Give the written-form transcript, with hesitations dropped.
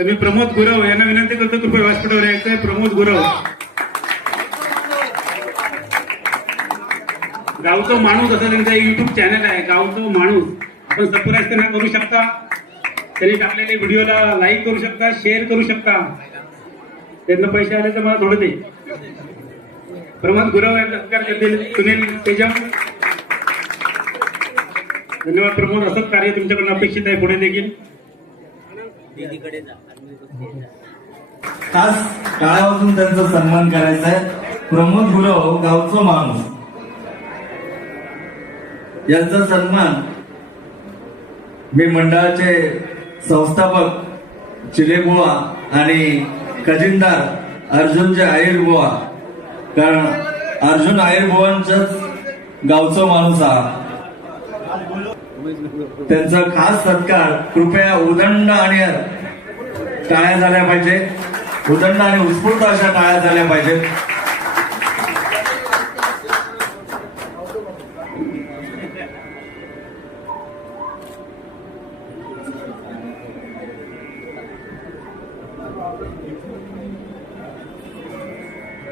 तर मी प्रमोद गुरव यांना विनंती करतो कृपया व्यासपीठावर यायचंय. प्रमोद गुरव, गावतो माणूस असं त्यांचा युट्यूब चॅनल आहे, गावतो माणूस. आपण सबस्क्राईब त्यांना करू शकता, त्यांनी टाकलेल्या व्हिडिओला लाईक करू शकता, शेअर करू शकता. त्यांना पैसे आले तर मला थोडं दे. प्रमोद गुरव यांना सत्कार करतील सुनील तेजम. धन्यवाद प्रमोद, असंच कार्य तुमच्याकडून अपेक्षित आहे पुढे देखील. खास टाळ्या वाजून त्यांचा सन्मान करायचा आहे. प्रमोद गुरव, गावचो माणूस, यांचा सन्मान मी मंडळाचे संस्थापक चिलेबुवा आणि खजिनदार अर्जुनचे आईरबुवा, कारण अर्जुन आईरबुवांचाच गावचो माणूस हा, त्यांचा खास सत्कार कृपया उदंड आणि टाळ्या झाल्या पाहिजे. उदंड आणि उत्स्फूर्त अशा टाळ्या झाल्या पाहिजेत.